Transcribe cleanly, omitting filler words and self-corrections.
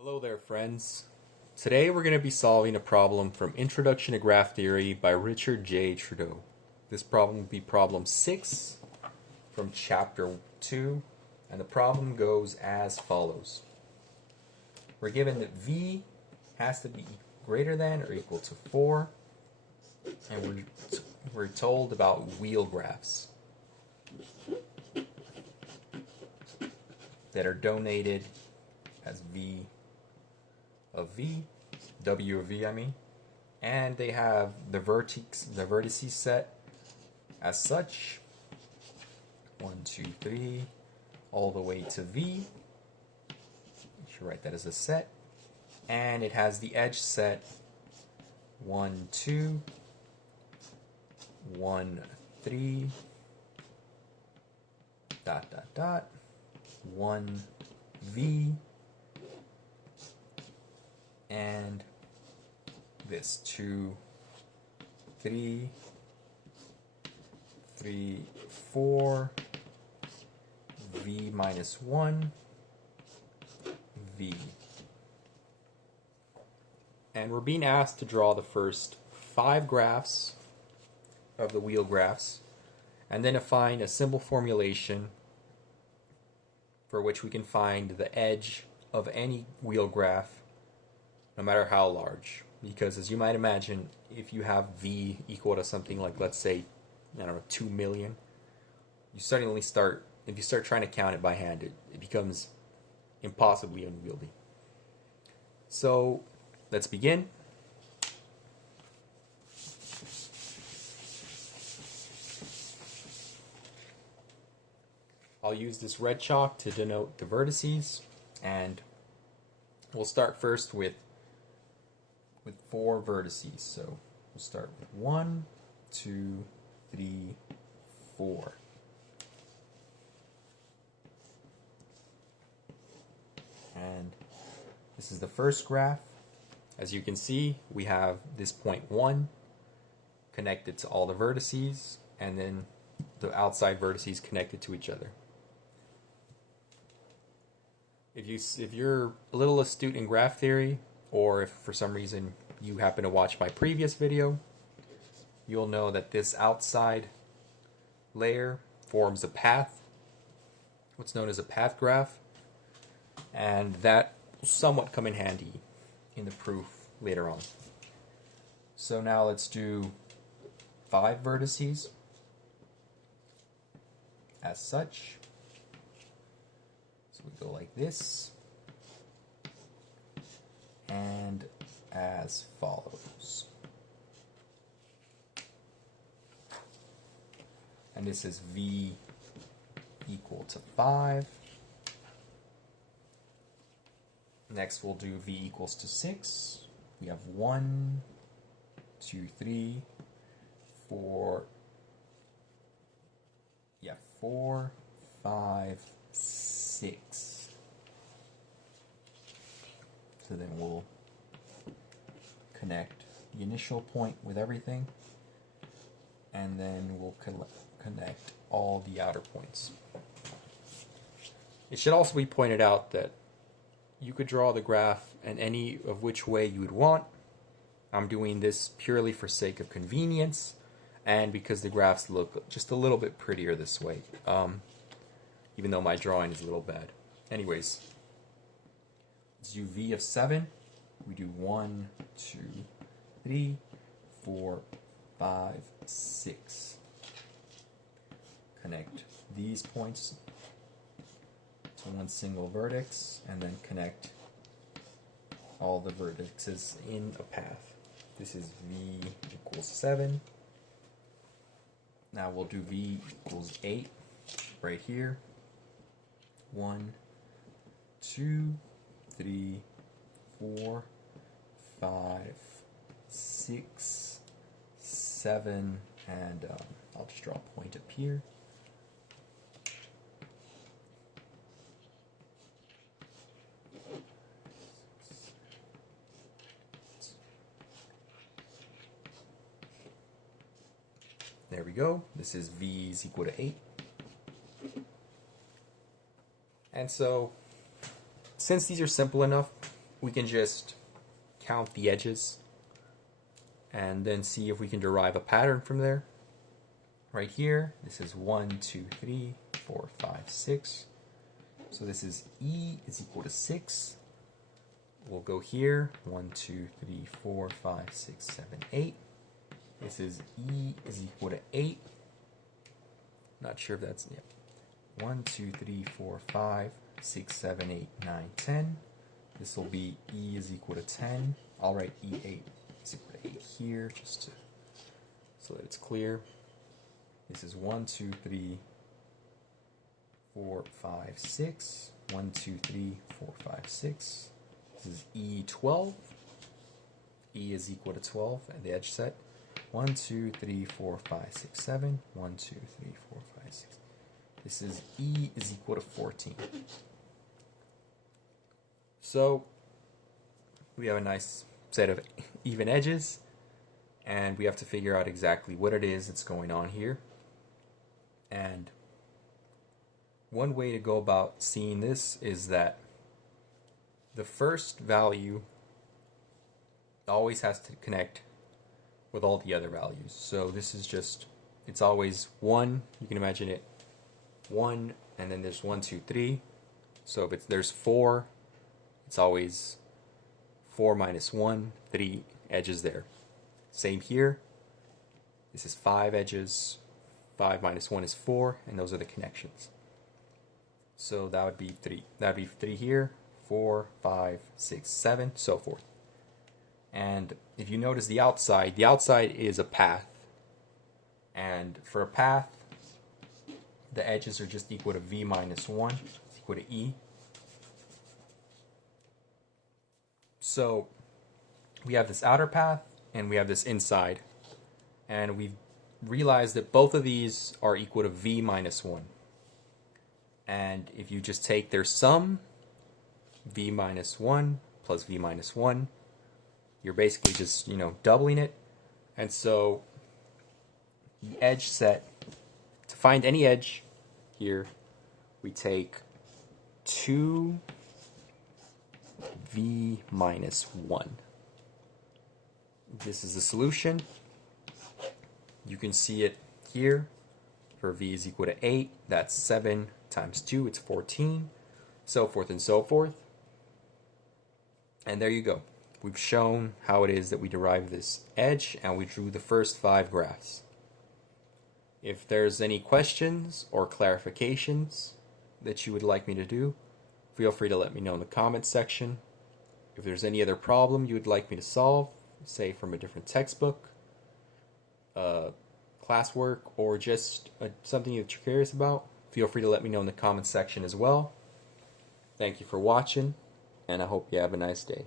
Hello there, friends. Today we're going to be solving a problem from Introduction to Graph Theory by Richard J. Trudeau. This problem will be problem 6 from chapter 2, and the problem goes as follows. We're given that v has to be greater than or equal to 4, and we're told about wheel graphs that are donated as v of v, w of v I mean, and they have the vertices set as such, 1, 2, 3, all the way to v. You should write that as a set, and it has the edge set 1, 2, 1, 3, dot, dot, dot, 1, v, and this 2, 3, 3, 4, v minus 1, v. And we're being asked to draw the first 5 graphs of the wheel graphs, and then to find a simple formulation for which we can find the edge of any wheel graph, no matter how large. Because as you might imagine, if you have v equal to something like, let's say, I don't know, 2 million, you suddenly start, if you start trying to count it by hand, it becomes impossibly unwieldy. So let's begin. I'll use this red chalk to denote the vertices, and we'll start first with 4 vertices. So we'll start with 1, 2, 3, 4. And this is the first graph. As you can see, we have this point 1 connected to all the vertices, and then the outside vertices connected to each other. If you're a little astute in graph theory, or if for some reason you happen to watch my previous video, you'll know that this outside layer forms a path, what's known as a path graph, and that will somewhat come in handy in the proof later on. So now let's do 5 vertices as such. So we go like this, and as follows. And this is v equal to 5. Next we'll do v equals to 6. We have 1, 2, 3, 4, 4, 5, 6. So then we'll connect the initial point with everything, and then we'll connect all the outer points. It should also be pointed out that you could draw the graph in any of which way you would want. I'm doing this purely for sake of convenience, and because the graphs look just a little bit prettier this way, even though my drawing is a little bad. Anyways, let's do v of 7. We do 1, 2, 3, 4, 5, 6. Connect these points to one single vertex, and then connect all the vertices in a path. This is v equals 7. Now we'll do v equals 8 right here. 1, 2, 3, 4, 5, 6, 7, and I'll just draw a point up here. There we go. This is v is equal to 8. And so, since these are simple enough, we can just count the edges and then see if we can derive a pattern from there. Right here, this is 1, 2, 3, 4, 5, 6. So this is E is equal to 6. We'll go here, 1, 2, 3, 4, 5, 6, 7, 8. This is E is equal to 8. Not sure if that's, yeah. 1, 2, 3, 4, 5, 6, 7, 8, 9, 10. This will be E is equal to 10. I'll write E8 is equal to 8 here, just to, so that it's clear. This is 1, 2, 3, 4, 5, 6. 1, 2, 3, 4, 5, 6. This is E12. E is equal to 12 at the edge set. 1, 2, 3, 4, 5, 6, 7. 1, 2, 3, 4, 5, 6. This is E is equal to 14. So we have a nice set of even edges, and we have to figure out exactly what it is that's going on here. And one way to go about seeing this is that the first value always has to connect with all the other values. So this is just, it's always 1, you can imagine it 1, and then there's 1, 2, 3. So if there's 4, it's always 4 minus 1, 3 edges there. Same here. This is 5 edges. 5 minus 1 is 4, and those are the connections. So that would be 3. That would be 3 here, 4, 5, 6, 7, so forth. And if you notice the outside is a path. And for a path, the edges are just equal to V minus 1, it's equal to E. So we have this outer path and we have this inside, and we've realized that both of these are equal to V minus 1. And if you just take their sum, V minus 1 plus V minus 1, you're basically just, doubling it. And so the edge set, to find any edge here, we take 2 V minus 1. This is the solution. You can see it here. For V is equal to 8, that's 7 times 2, it's 14, so forth and so forth. And there you go. We've shown how it is that we derive this edge, and we drew the first 5 graphs. If there's any questions or clarifications that you would like me to do, feel free to let me know in the comments section. If there's any other problem you would like me to solve, say from a different textbook, classwork, or just something that you're curious about, feel free to let me know in the comments section as well. Thank you for watching, and I hope you have a nice day.